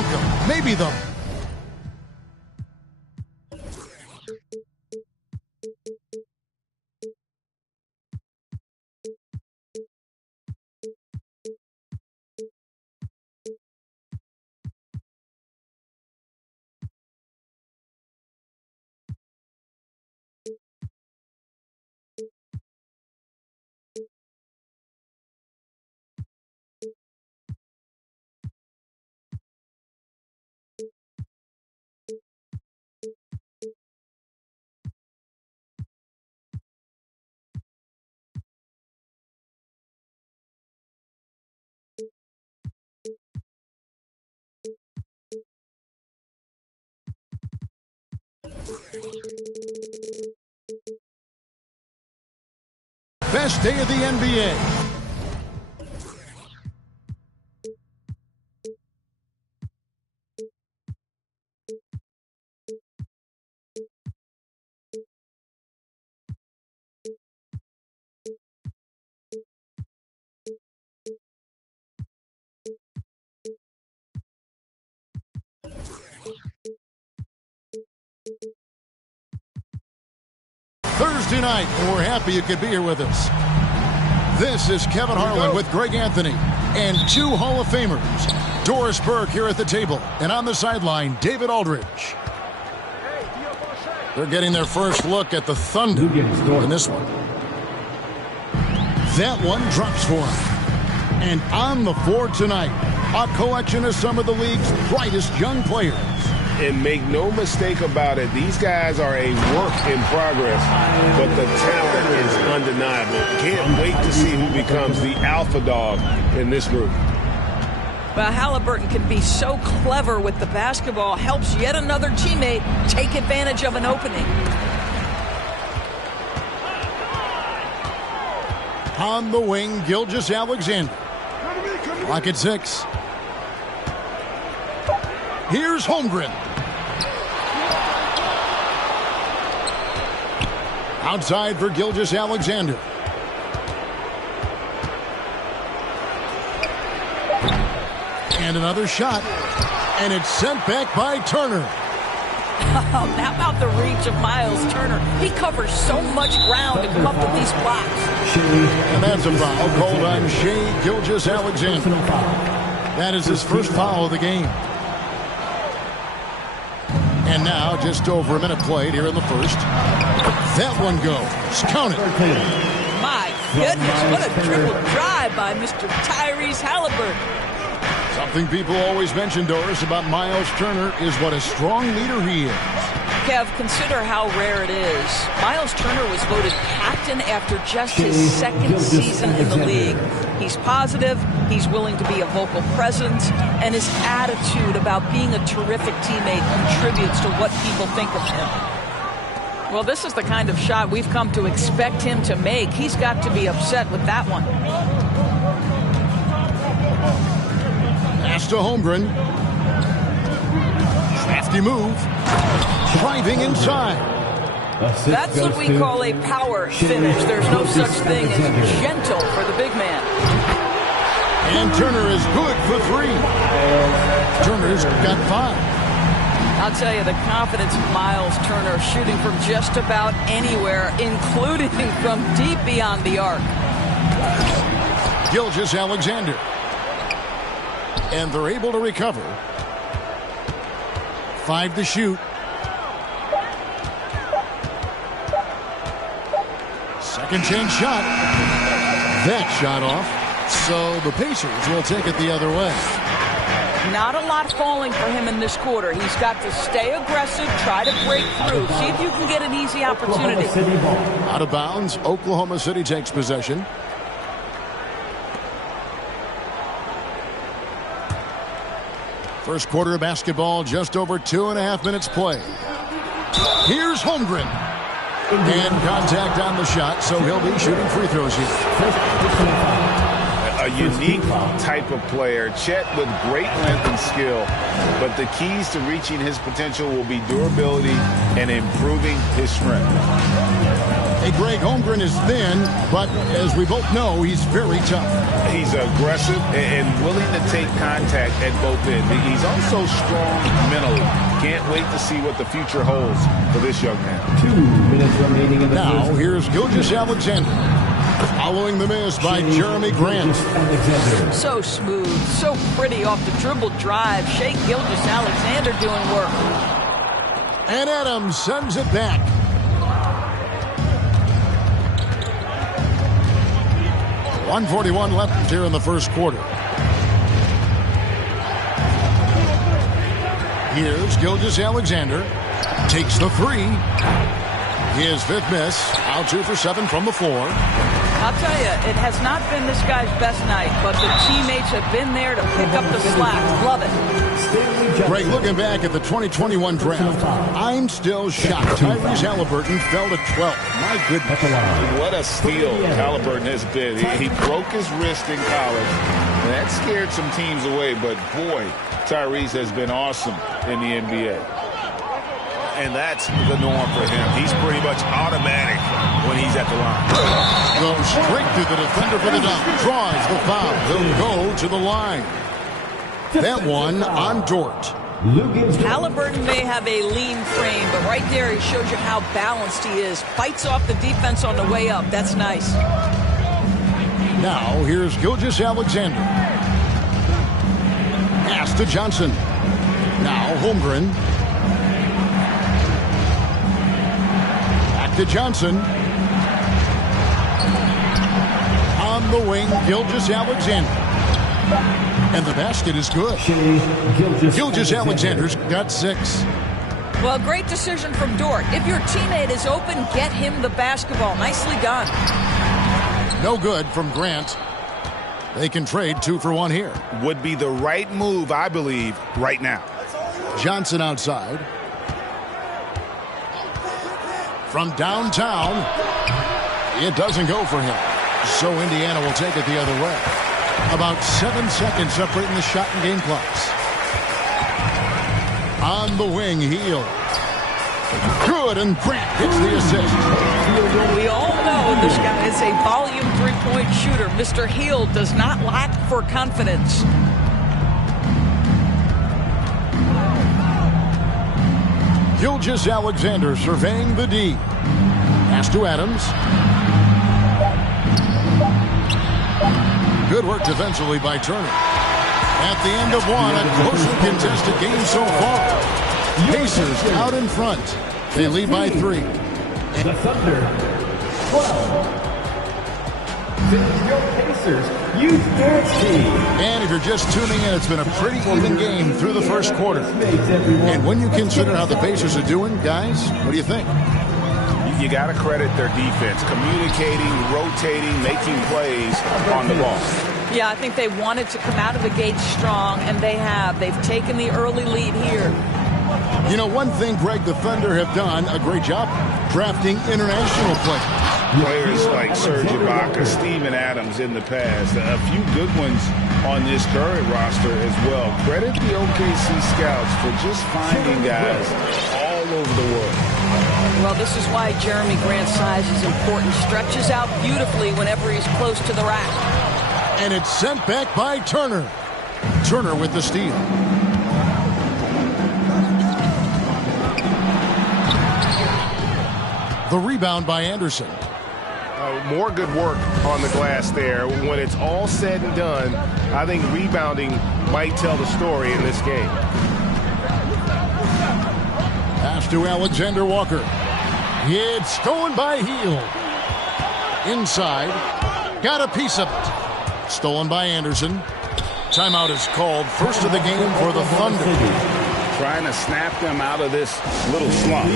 welcome, maybe the best day of the NBA. Thursday night, and we're happy you could be here with us. This is Kevin Harlan with Greg Anthony and two Hall of Famers. Doris Burke here at the table, and on the sideline, David Aldridge. They're getting their first look at the Thunder in this one. That one drops for him. And on the floor tonight, a collection of some of the league's brightest young players. And make no mistake about it, these guys are a work in progress, but the talent is undeniable. Can't wait to see who becomes the alpha dog in this group. Well, Halliburton can be so clever with the basketball, helps yet another teammate take advantage of an opening. On the wing, Gilgeous-Alexander. Clock at 6. Here's Holmgren. Outside for Gilgeous-Alexander. And another shot. And it's sent back by Turner. How about the reach of Miles Turner? He covers so much ground to come up with these blocks. And that's a foul called on Shai Gilgeous-Alexander. That is his first foul of the game. And now, just over a minute played here in the first. That one goes. Count it. My goodness, what a triple drive by Mr. Tyrese Halliburton. Something people always mention, Doris, about Miles Turner is what a strong leader he is. Kev, consider how rare it is. Miles Turner was voted captain after just his second season in the league. He's positive, he's willing to be a vocal presence, and his attitude about being a terrific teammate contributes to what people think of him. Well, this is the kind of shot we've come to expect him to make. He's got to be upset with that one. Pass to Holmgren. Crafty move. Driving inside. That's what we call a power finish. There's no such thing as gentle for the big man. And Turner is good for 3. Turner's got 5. I'll tell you, the confidence of Miles Turner shooting from just about anywhere, including from deep beyond the arc. Gilgeous-Alexander. And they're able to recover. 5 to shoot. Second chance shot. That shot off. So the Pacers will take it the other way. Not a lot falling for him in this quarter. He's got to stay aggressive, try to break through, see if you can get an easy opportunity. Out of bounds, Oklahoma City takes possession. First quarter of basketball, just over 2.5 minutes play. Here's Holmgren. And contact on the shot, so he'll be shooting free throws here. A unique type of player. Chet with great length and skill, but the keys to reaching his potential will be durability and improving his strength. Hey, Greg, Holmgren is thin, but as we both know, he's very tough. He's aggressive and willing to take contact at both ends. He's also strong mentally. Can't wait to see what the future holds for this young man. 2 minutes remaining in the Now, first. here's Gilgeous-Alexander. Following the miss by Jeremy Grant. Alexander. So smooth, so pretty off the dribble drive. Shea Gilgeous-Alexander doing work. And Adams sends it back. .141 left here in the first quarter. Here's Gilgeous-Alexander. Takes the three. His fifth miss. Out 2 for 7 from the floor. I'll tell you, it has not been this guy's best night, but the teammates have been there to pick up the slack. Love it. Greg, looking back at the 2021 draft, I'm still shocked. Tyrese Halliburton fell to 12th. My goodness. What a steal Halliburton has been. He broke his wrist in college, and that scared some teams away, but boy, Tyrese has been awesome in the NBA. And that's the norm for him. He's pretty much automatic when he's at the line. Goes straight to the defender for the dunk. Draws the foul. He'll go to the line. That one on Dort. Halliburton may have a lean frame, but right there he shows you how balanced he is. Fights off the defense on the way up. That's nice. Now here's Gilgeous-Alexander. Pass to Johnson. Now Holmgren. Back to Johnson. On the wing, Gilgeous-Alexander. And the basket is good. Gilgeous-Alexander's got 6. Well, great decision from Dort. If your teammate is open, get him the basketball. Nicely done. No good from Grant. They can trade 2 for 1 here. Would be the right move, I believe, right now. Johnson outside. From downtown, it doesn't go for him. So Indiana will take it the other way. About 7 seconds separating the shot and game clocks. On the wing, Hield. Good, and Grant gets the assist. We all know this guy is a volume three-point shooter. Mr. Hield does not lack for confidence. Gilgeous-Alexander surveying the D. Pass to Adams. Good work defensively by Turner. At the end of one, a closely contested game so far. Pacers out in front. They lead by 3. The Thunder, 12. Your Pacers, use their team. And if you're just tuning in, it's been a pretty even game through the first quarter. And when you consider how the Pacers are doing, guys, what do you think? You got to credit their defense, communicating, rotating, making plays on the ball. Yeah, I think they wanted to come out of the gate strong, and they have. They've taken the early lead here. You know, one thing, Greg, the Thunder have done a great job drafting international players. Players like Serge Ibaka, Steven Adams in the past. A few good ones on this current roster as well. Credit the OKC scouts for just finding guys all over the world. Well, this is why Jeremy Grant's size is important. Stretches out beautifully whenever he's close to the rack. And it's sent back by Turner. Turner with the steal. The rebound by Anderson. More good work on the glass there. When it's all said and done, I think rebounding might tell the story in this game. Pass to Alexander Walker. It's stolen by Hield. Inside. Got a piece of it. Stolen by Anderson. Timeout is called. First of the game for the Thunder. Trying to snap them out of this little slump.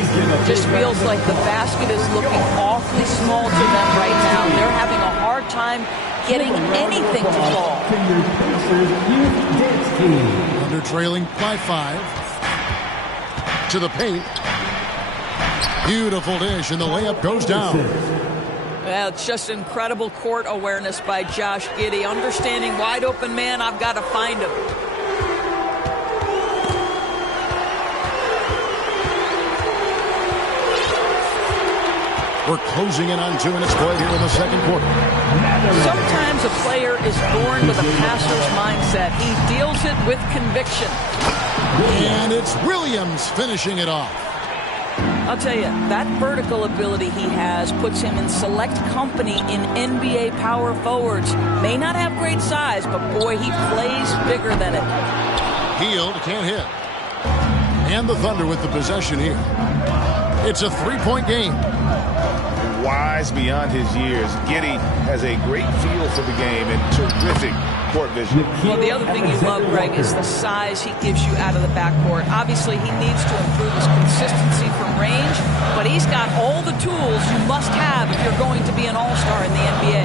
Just feels like the basket is looking awfully small to them right now. They're having a hard time getting anything to fall. Thunder trailing by 5. To the paint. Beautiful dish, and the layup goes down. Well, it's just incredible court awareness by Josh Giddey. Understanding wide open man, I've got to find him. We're closing in on 2 minutes played here in the second quarter. Sometimes a player is born with a passer's mindset. He deals it with conviction. And it's Williams finishing it off. I'll tell you, that vertical ability he has puts him in select company in NBA power forwards. May not have great size, but boy, he plays bigger than it. Healed, can't hit. And the Thunder with the possession here. It's a 3-point game. Wise beyond his years, Giddey has a great feel for the game and terrific court vision. Well, the other thing you love, Greg, is the size he gives you out of the backcourt. Obviously, he needs to improve his consistency from range, but he's got all the tools you must have if you're going to be an all-star in the NBA.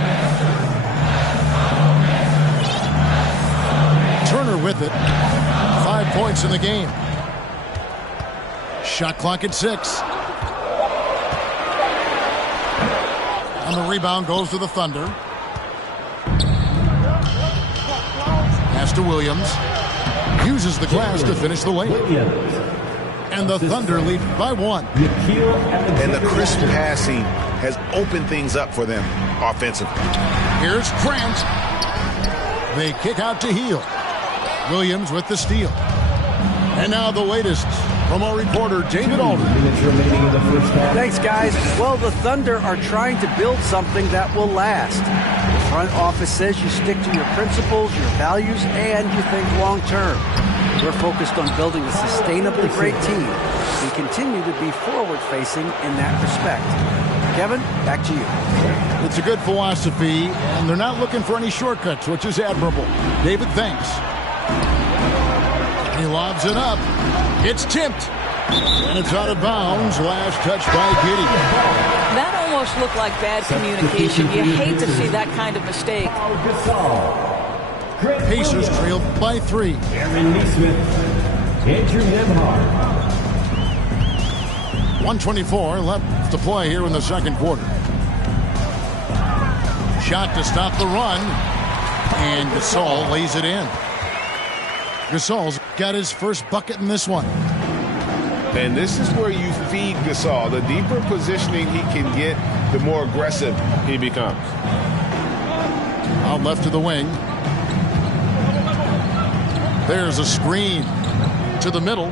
Turner with it. 5 points in the game. Shot clock at 6. And the rebound goes to the Thunder. Pass to Williams. Uses the glass to finish the lane. And the Thunder lead by 1. And the crisp passing has opened things up for them offensively. Here's Grant. They kick out to Heel. Williams with the steal. And now the latest from our reporter, David Aldridge. Thanks, guys. Well, the Thunder are trying to build something that will last. The front office says you stick to your principles, your values, and you think long-term. We're focused on building a sustainably great team. We continue to be forward-facing in that respect. Kevin, back to you. It's a good philosophy, and they're not looking for any shortcuts, which is admirable. David, thanks. He lobs it up. It's tipped. And it's out of bounds. Last touch by Giddey. That almost looked like bad communication. You hate to see that kind of mistake. Pacers trailed by 3. Aaron Neesmith, Andrew Nembhard. 1:24 left to play here in the second quarter. Shot to stop the run. And Gasol lays it in. Gasol's got his first bucket in this one. And this is where you feed Gasol. The deeper positioning he can get, the more aggressive he becomes. Out left to the wing. There's a screen to the middle.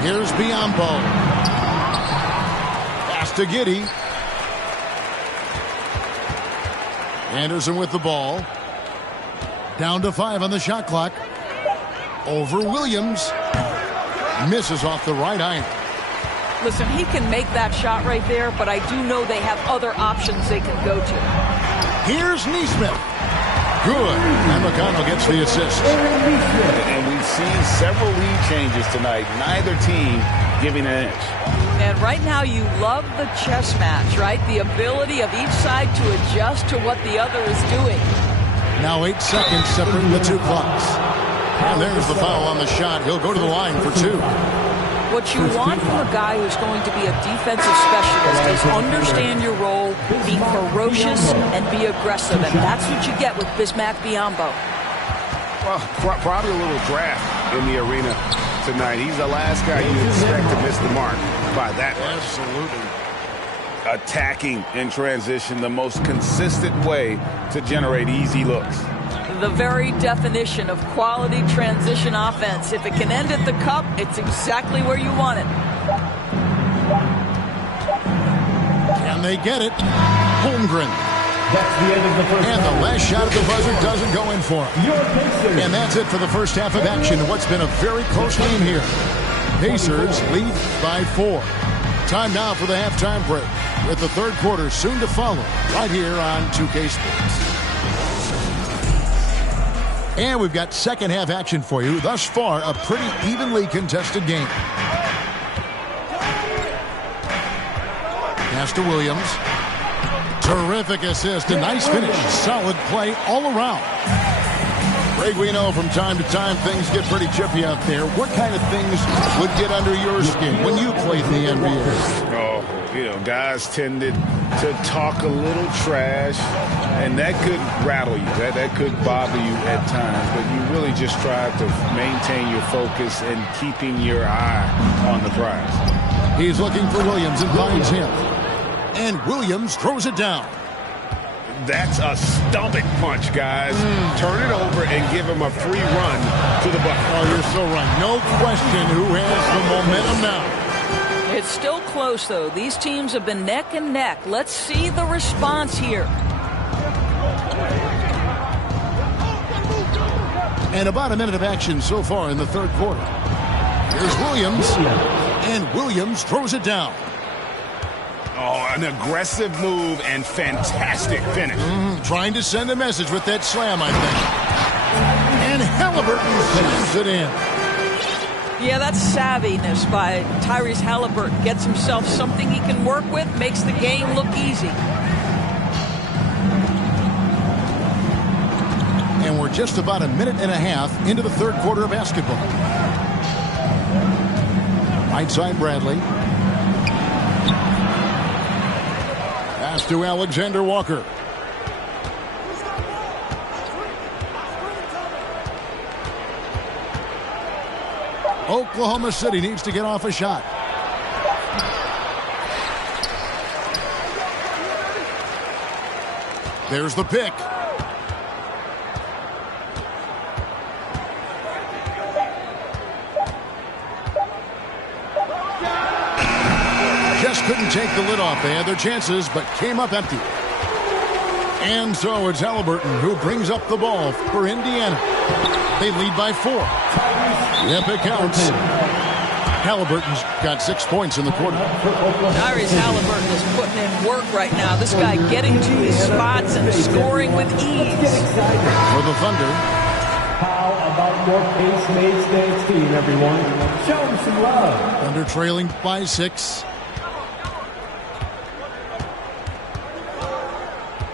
Here's Biyombo. Pass to Giddey. Anderson with the ball. Down to 5 on the shot clock. Over Williams. Misses off the right iron. Listen, he can make that shot right there, but I do know they have other options they can go to. Here's Neesmith. Good. And McConnell gets the assist. And we've seen several lead changes tonight. Neither team giving an inch. And right now you love the chess match, right? The ability of each side to adjust to what the other is doing. Now 8 seconds separating the two clocks. And there's the foul on the shot. He'll go to the line for 2. What you want from a guy who's going to be a defensive specialist is understand your role, be ferocious, and be aggressive. And that's what you get with Bismack Biyombo. Well, probably a little draft in the arena tonight. He's the last guy you expect to miss the mark by that much. Absolutely. Attacking in transition, the most consistent way to generate easy looks. The very definition of quality transition offense. If it can end at the cup, it's exactly where you want it. Can they get it? Holmgren. That's the end of the first And half. the last shot at the buzzer doesn't go in for him. Your Pacers. And that's it for the first half of action in what's been a very close game here. Pacers lead by 4. Time now for the halftime break, with the third quarter soon to follow right here on 2K Sports. And we've got second half action for you. Thus far, a pretty evenly contested game. Pass to Williams. Terrific assist. A nice finish. Solid play all around. Greg, we know from time to time things get pretty chippy out there. What kind of things would get under your skin when you played in the NBA? Oh, guys tended to talk a little trash, and that could rattle you. That could bother you at times, but you really just try to maintain your focus and keeping your eye on the prize. He's looking for Williams and finds him. And Williams throws it down. That's a stomach punch, guys. Turn it over and give him a free run to the bucket. Oh, you're so right. No question who has the momentum now. It's still close, though. These teams have been neck and neck. Let's see the response here. And about a minute of action so far in the third quarter. Here's Williams. And Williams throws it down. Oh, an aggressive move and fantastic finish. Trying to send a message with that slam, I think. And Halliburton slams it in. Yeah, that's savviness by Tyrese Halliburton. Gets himself something he can work with, makes the game look easy. And we're just about a minute and a half into the third quarter of basketball. Right side, Bradley. Pass to Alexander Walker. Oklahoma City needs to get off a shot. There's the pick. Just couldn't take the lid off. They had their chances, but came up empty. And so it's Halliburton who brings up the ball for Indiana. They lead by 4. Yep, it counts. Halliburton's got 6 points in the quarter. Tyrese Halliburton is putting in work right now. This guy getting to his spots and scoring with ease. For the Thunder. How about your pace-made stance team, everyone? Show them some love. Thunder trailing by 6.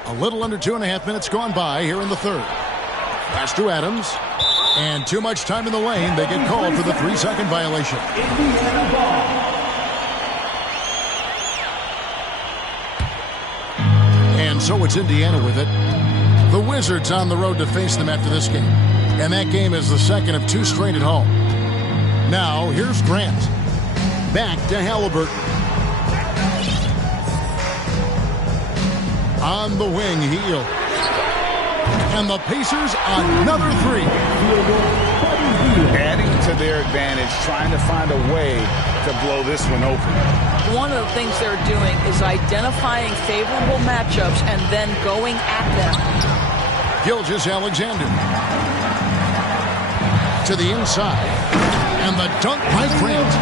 A little under 2.5 minutes gone by here in the third. Pass to Adams. And too much time in the lane. They get called for the 3-second violation. And so it's Indiana with it. The Wizards on the road to face them after this game. And that game is the second of 2 straight at home. Now, here's Grant. Back to Halliburton. On the wing, Heel. And the Pacers another 3. Adding to their advantage, trying to find a way to blow this one open. One of the things they're doing is identifying favorable matchups and then going at them. Gilgeous-Alexander. To the inside. And the dunk by Grant.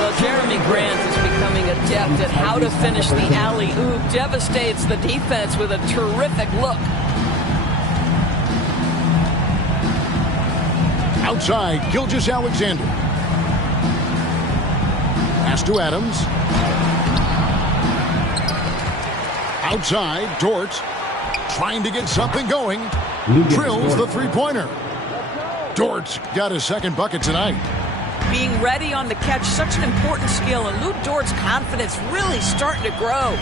Well, Jeremy Grant is becoming adept at how to finish the alley-oop. Devastates the defense with a terrific look. Outside, Gilgeous-Alexander. Pass to Adams. Outside, Dort. Trying to get something going. Drills the three-pointer. Dort's got his second bucket tonight. Being ready on the catch, such an important skill, and Lou Dort's confidence really starting to grow.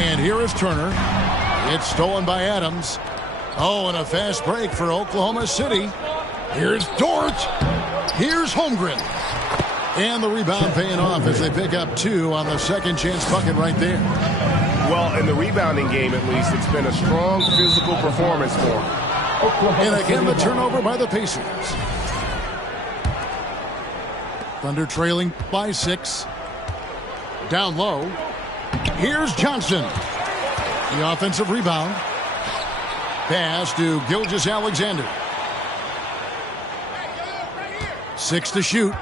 And here is Turner. It's stolen by Adams. Oh, and a fast break for Oklahoma City. Here's Dort. Here's Holmgren. And the rebound paying off as they pick up 2 on the second chance bucket right there. Well, in the rebounding game, at least, it's been a strong physical performance for them. And again, the turnover by the Pacers. Thunder trailing by 6. Down low. Here's Johnson. The offensive rebound. Pass to Gilgeous-Alexander. 6 to shoot.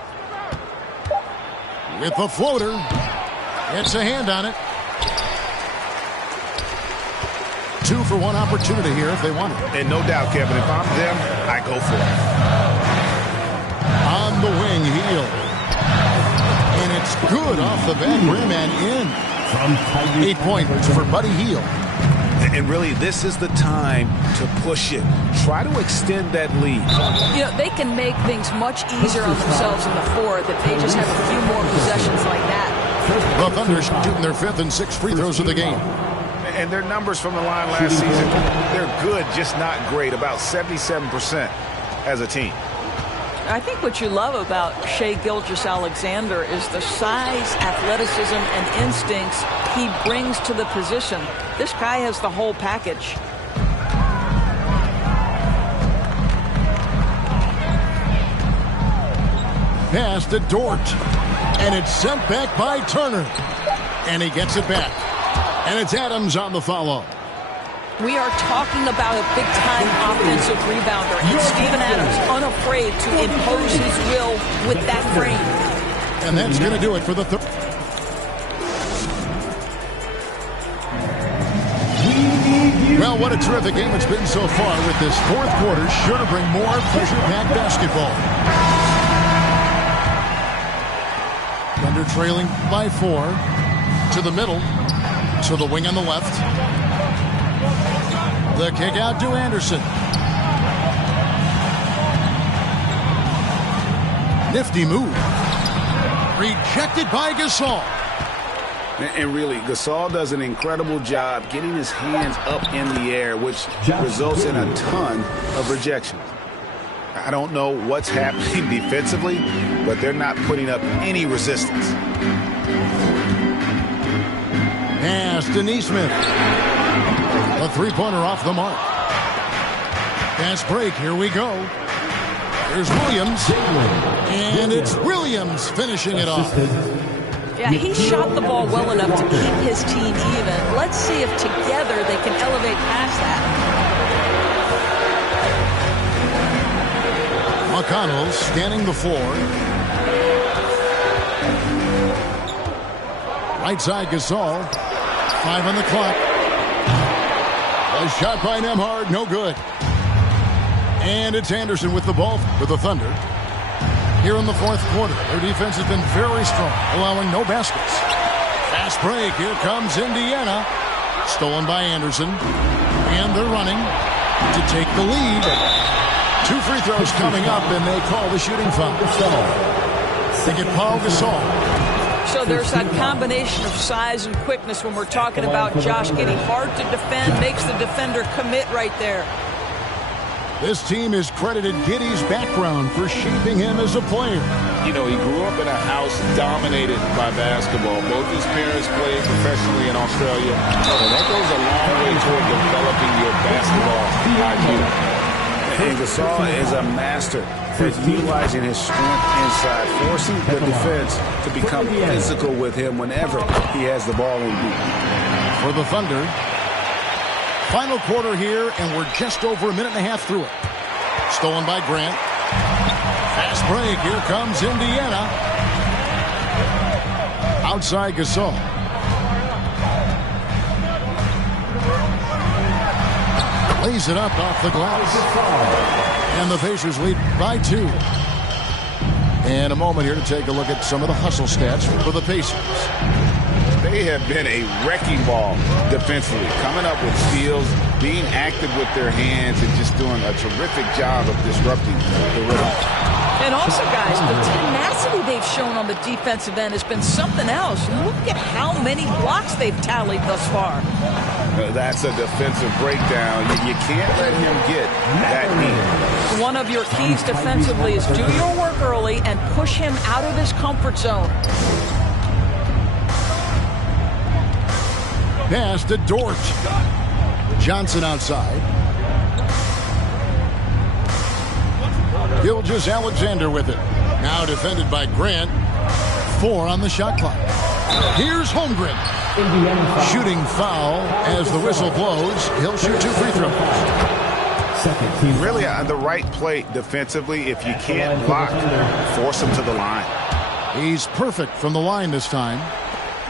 With the floater. It's a hand on it. 2 for 1 opportunity here if they want it. And no doubt, Kevin, if I'm them, I go for it. On the wing, Heel. And it's good off the back rim and in. 8 points for Buddy Hield. And really, this is the time to push it. Try to extend that lead. You know, they can make things much easier on themselves in the fourth if they just have a few more possessions like that. The Thunder shooting their 5th and 6th free throws of the game. And their numbers from the line last season, they're good, just not great, about 77% as a team. I think what you love about Shai Gilgeous-Alexander is the size, athleticism, and instincts he brings to the position. This guy has the whole package. Pass to Dort. And it's sent back by Turner. And he gets it back. And it's Adams on the follow. We are talking about a big-time offensive rebounder, and Steven Adams unafraid to impose his will with that frame. And that's going to do it for the third. Well, what a terrific game it's been so far, with this fourth quarter sure to bring more pressure-packed basketball. Thunder trailing by 4. To the middle. To the wing on the left. The kick out to Anderson. Nifty move. Rejected by Gasol. And really, Gasol does an incredible job getting his hands up in the air, which results in a ton of rejection. I don't know what's happening defensively, but they're not putting up any resistance. Pass to Nesmith. A three-pointer off the mark. Fast break. Here we go. There's Williams. And it's Williams finishing it off. Yeah, he shot the ball well enough to keep his team even. Let's see if together they can elevate past that. McConnell scanning the floor. Right side Gasol. 5 on the clock. A shot by Nembhard, no good. And it's Anderson with the ball for the Thunder. Here in the fourth quarter, their defense has been very strong, allowing no baskets. Fast break, here comes Indiana. Stolen by Anderson. And they're running to take the lead. 2 free throws coming up, and they call the shooting foul. They get Paul Gasol. So there's that combination of size and quickness when we're talking about Josh getting hard to defend, makes the defender commit right there. This team has credited Giddey's background for shaping him as a player. You know, he grew up in a house dominated by basketball. Both his parents played professionally in Australia, and that goes a long way toward developing your basketball IQ. And Gasol is a master at utilizing his strength inside, forcing the defense to become physical with him whenever he has the ball in deep. For the Thunder, final quarter here, and we're just over a minute and a half through it. Stolen by Grant. Fast break. Here comes Indiana. Outside Gasol. Lays it up off the glass. And the Pacers lead by 2. And a moment here to take a look at some of the hustle stats for the Pacers. They have been a wrecking ball defensively, coming up with steals, being active with their hands, and just doing a terrific job of disrupting the rhythm. And also, guys, the tenacity they've shown on the defensive end has been something else. Look at how many blocks they've tallied thus far. That's a defensive breakdown. You can't let him get that deep. One of your keys defensively is do your work early and push him out of his comfort zone. Pass to Dort. Johnson outside. Gilgeous-Alexander with it. Now defended by Grant. 4 on the shot clock. Here's Holmgren. Shooting foul as the whistle blows. He'll shoot 2 free throws. Really on the right play defensively. If you can't block, force him to the line. He's perfect from the line this time.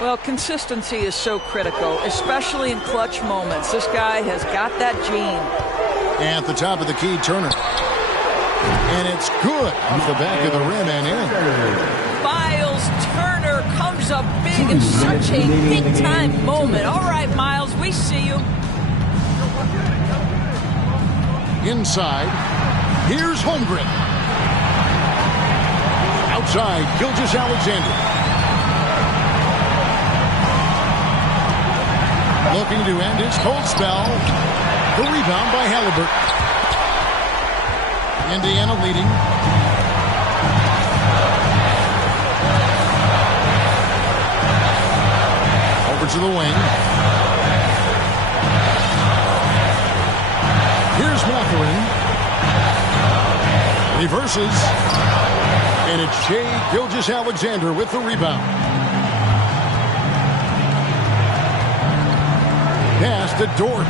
Well, consistency is so critical, especially in clutch moments. This guy has got that gene. At the top of the key, Turner. And it's good off the back of the rim and in. Miles Turner comes up big in such a big-time moment. All right, Miles, we see you. Inside, here's Holmgren. Outside, Gilgeous-Alexander. Looking to end his cold spell. The rebound by Halliburton. Indiana leading. to the wing. Here's Mathurin. Reverses. And it's Shai Gilgeous-Alexander with the rebound. Pass to Dort.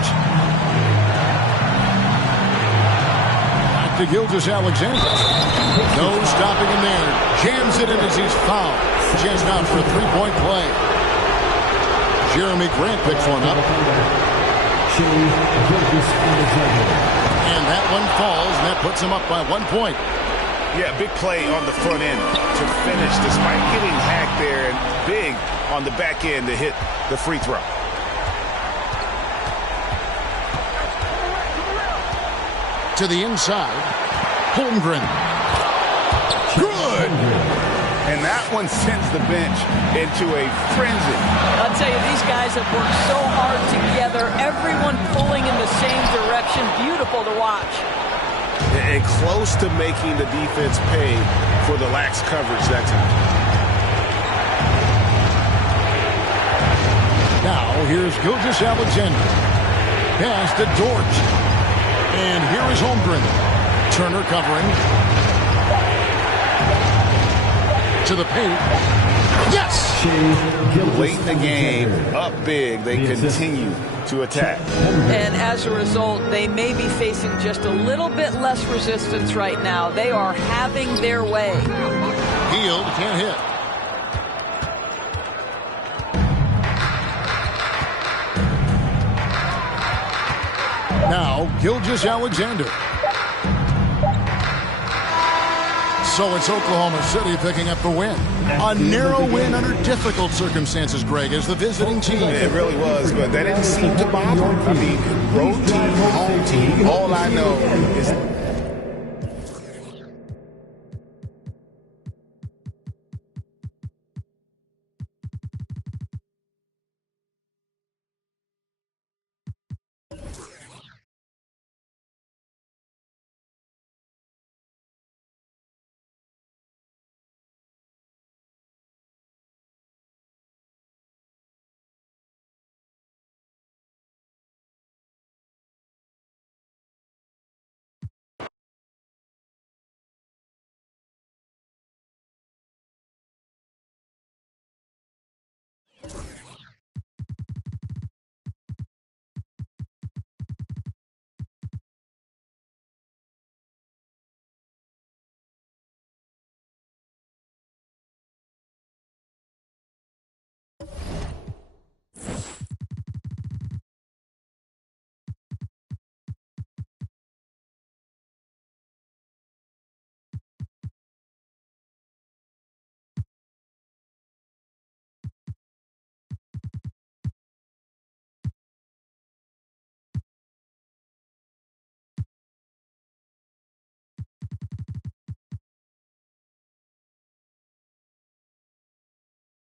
Back to Gilgeous-Alexander. No stopping him there. Jams it in as he's fouled. Chance out for a three-point play. Jeremy Grant picks one up. And that one falls, and that puts him up by 1 point. Yeah, big play on the front end to finish despite getting hacked there, and big on the back end to hit the free throw. To the inside. Holmgren. Good! And that one sends the bench into a frenzy. I'll tell you, these guys have worked so hard together. Everyone pulling in the same direction. Beautiful to watch. And close to making the defense pay for the lax coverage that time. Now, here's Gilgeous-Alexander. Pass to Dort. And here is Holmgren. Turner covering. To the paint. Yes! Late in the game, up big, they continue to attack. And as a result, they may be facing just a little bit less resistance right now. They are having their way. Hield can't hit. Now, Gilgeous-Alexander. So it's Oklahoma City picking up the win. A narrow win under difficult circumstances, Greg, as the visiting team. It really was, but that didn't seem to bother. I mean, road team, home team, all I know is